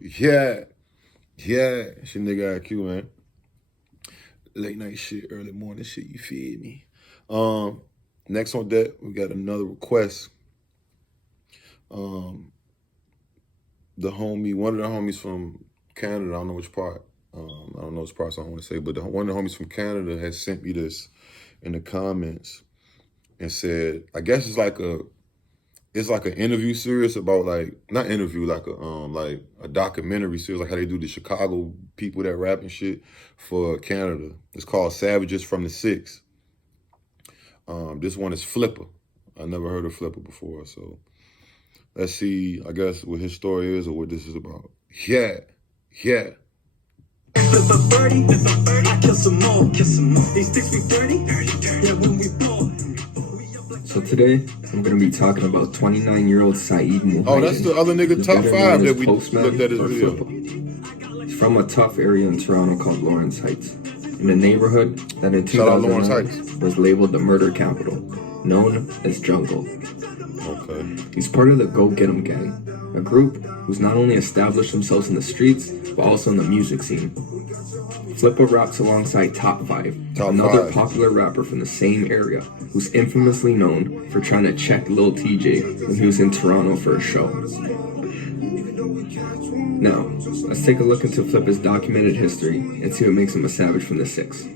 Yeah, yeah. It's your nigga IQ, man. Late night shit, early morning shit, you feel me? Next on deck, we got another request. One of the homies from Canada, I don't know which part. I don't know which part, so I don't want to say, but one of the homies from Canada has sent me this in the comments and said, I guess it's like an interview series about not interview, like a documentary series, like how they do the Chicago people that rap and shit for Canada. It's called Savages from the Six. This one is FLIPPA. I never heard of FLIPPA before, so let's see, I guess, what his story is or what this is about. Yeah. Flip a birdie, I kill some more. These sticks be dirty, yeah, when we ball. So today, I'm going to be talking about 29-year-old Saeed Muhammad. Oh, that's the other nigga top 5 that we looked at his video. He's from a tough area in Toronto called Lawrence Heights, in a neighborhood that in 2009 was labeled the murder capital, known as Jungle. Okay. He's part of the Go Get 'Em gang, a group who's not only established themselves in the streets, but also in the music scene. FLIPPA raps alongside Top 5, another popular rapper from the same area, who's infamously known for trying to check Lil TJ when he was in Toronto for a show. Now, let's take a look into FLIPPA's documented history and see what makes him a savage from the Six.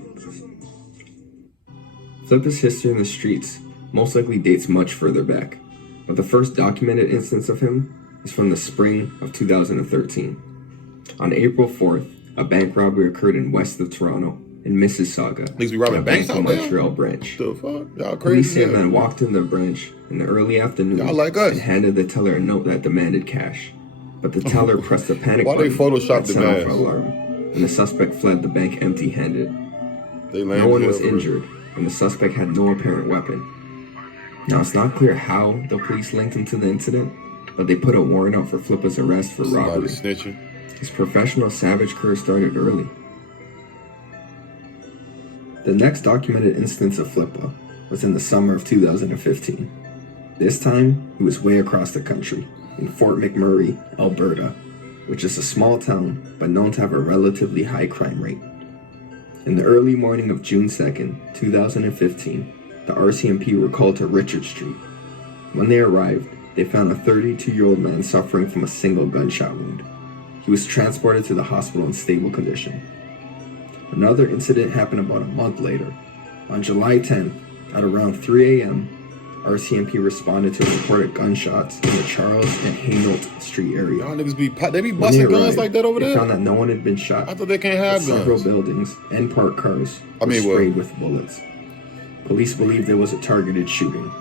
FLIPPA's history in the streets most likely dates much further back, but the first documented instance of him is from the spring of 2013. On April 4th, a bank robbery occurred in west of Toronto, in Mississauga, at Bank of Montreal branch. The fuck? Y'all crazy. Police say a man walked in the branch in the early afternoon and handed the teller a note that demanded cash. But the teller pressed the panic button and set off an alarm, and the suspect fled the bank empty-handed. No one was injured, and the suspect had no apparent weapon. Now, it's not clear how the police linked him to the incident, but they put a warrant out for FLIPPA's arrest for robbery. His professional savage career started early. The next documented instance of FLIPPA was in the summer of 2015. This time, he was way across the country, in Fort McMurray, Alberta, which is a small town, but known to have a relatively high crime rate. In the early morning of June 2nd, 2015, the RCMP were called to Richard Street. When they arrived, they found a 32-year-old man suffering from a single gunshot wound. He was transported to the hospital in stable condition. Another incident happened about a month later. On July 10th, at around 3 a.m., RCMP responded to reported gunshots in the Charles and Hainault Street area. Y'all niggas be busting guns like that over there? They found that no one had been shot. I thought they can't have guns. Several buildings and parked cars were sprayed with bullets. Police believe there was a targeted shooting.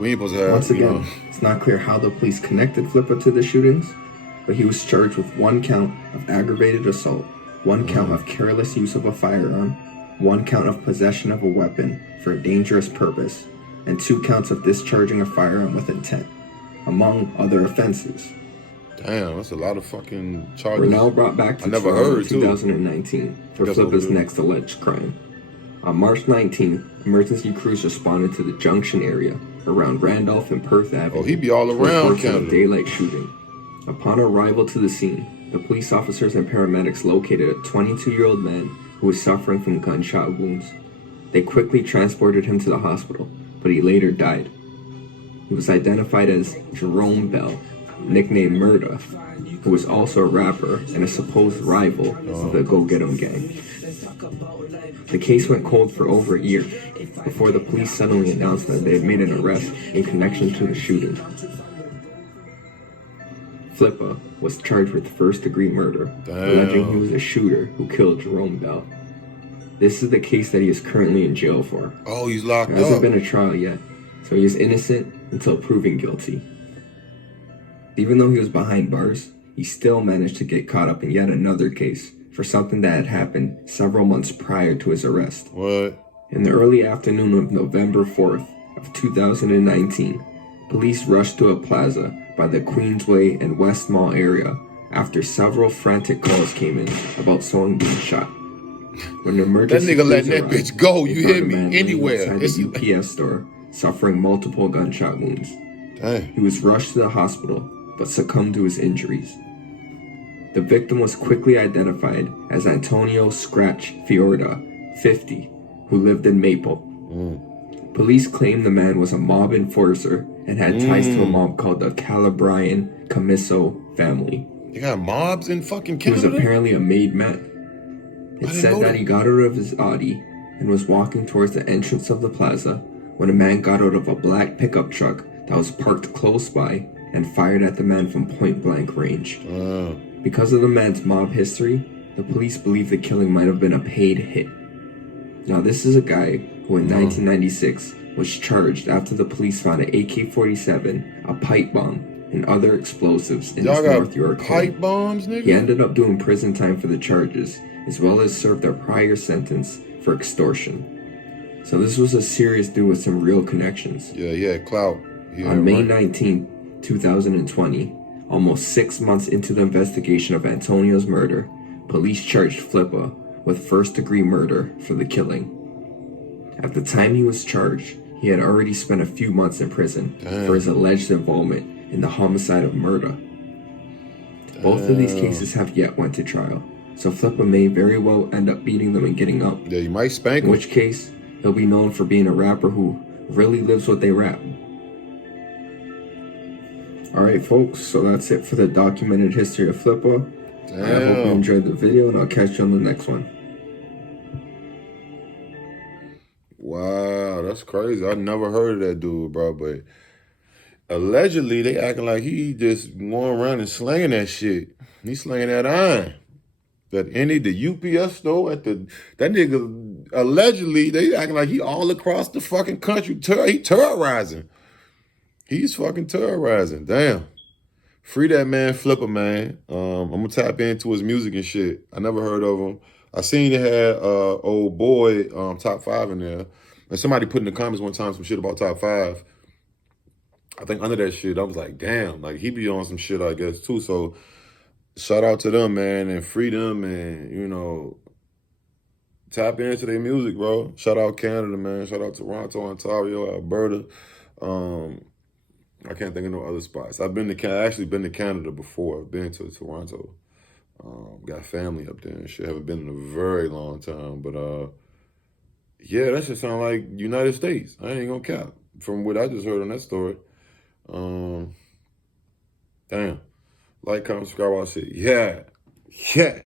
We ain't supposed to have, Once again, it's not clear how the police connected FLIPPA to the shootings, but he was charged with 1 count of aggravated assault, 1 count of careless use of a firearm, 1 count of possession of a weapon for a dangerous purpose, and 2 counts of discharging a firearm with intent, among other offenses. Damn, that's a lot of fucking charges. We're now brought back to Toronto in 2019 for FLIPPA's next alleged crime. On March 19th, emergency crews responded to the Junction area around Randolph and Perth Avenue. Oh, he be all around Canada. A daylight shooting. Upon arrival to the scene, the police officers and paramedics located a 22-year-old man who was suffering from gunshot wounds. They quickly transported him to the hospital, but he later died. He was identified as Jerome Bell, nicknamed Murda, who was also a rapper and a supposed rival of the Go Get 'Em gang. The case went cold for over a year before the police suddenly announced that they had made an arrest in connection to the shooting. FLIPPA was charged with first-degree murder, alleging he was a shooter who killed Jerome Bell. This is the case that he is currently in jail for. Oh, he's locked up. There hasn't been a trial yet, so he is innocent until proven guilty. Even though he was behind bars, he still managed to get caught up in yet another case for something that had happened several months prior to his arrest. What? In the early afternoon of November 4th of 2019, police rushed to a plaza by the Queensway and West Mall area after several frantic calls came in about someone being shot. When the emergency that nigga letting that bitch go, you hear me? Anywhere. Inside the UPS store, suffering multiple gunshot wounds. Dang. He was rushed to the hospital, but succumbed to his injuries. The victim was quickly identified as Antonio Scratch Fiorda, 50, who lived in Maple. Police claimed the man was a mob enforcer and had ties to a mob called the Calabrian Camiso family. You got mobs in fucking He was Canada? apparently a made man. It said that he got out of his Audi and was walking towards the entrance of the plaza when a man got out of a black pickup truck that was parked close by and fired at the man from point-blank range. Because of the man's mob history, the police believe the killing might have been a paid hit. Now, this is a guy who in 1996 was charged after the police found an AK-47, a pipe bomb, and other explosives in his North York home. Pipe bombs, nigga? He ended up doing prison time for the charges, as well as served a prior sentence for extortion. So this was a serious dude with some real connections. Yeah, he had clout. On May 19, 2020, almost 6 months into the investigation of Antonio's murder, police charged FLIPPA with first-degree murder for the killing. At the time he was charged, he had already spent a few months in prison for his alleged involvement in the homicide of Murda. Both of these cases have yet went to trial, so FLIPPA may very well end up beating them and getting up. Yeah, you might spank him. In which case, he'll be known for being a rapper who really lives what they rap. Alright folks, so that's it for the documented history of FLIPPA. I hope you enjoyed the video, and I'll catch you on the next one. Wow, that's crazy. I never heard of that dude, bro, but allegedly they acting like he just going around and slinging that shit. He slinging that iron. The UPS store that nigga, allegedly, they acting like he all across the fucking country. He terrorizing. He's fucking terrorizing. Damn. Free that man, FLIPPA, man. I'm gonna tap into his music and shit. I never heard of him. I seen it had old boy top 5 in there. And somebody put in the comments one time some shit about top 5. I think under that shit, I was like, damn, like he be on some shit, I guess, too. So shout out to them, man, and free them, and, you know, tap into their music, bro. Shout out Canada, man. Shout out Toronto, Ontario, Alberta. I can't think of no other spots. I've actually been to Canada before. I've been to Toronto. Got family up there and shit. Haven't been in a very long time. But yeah, that shit sound like United States. I ain't gonna cap. From what I just heard on that story. Damn. Like, comment, subscribe, all that shit. Yeah. Yeah.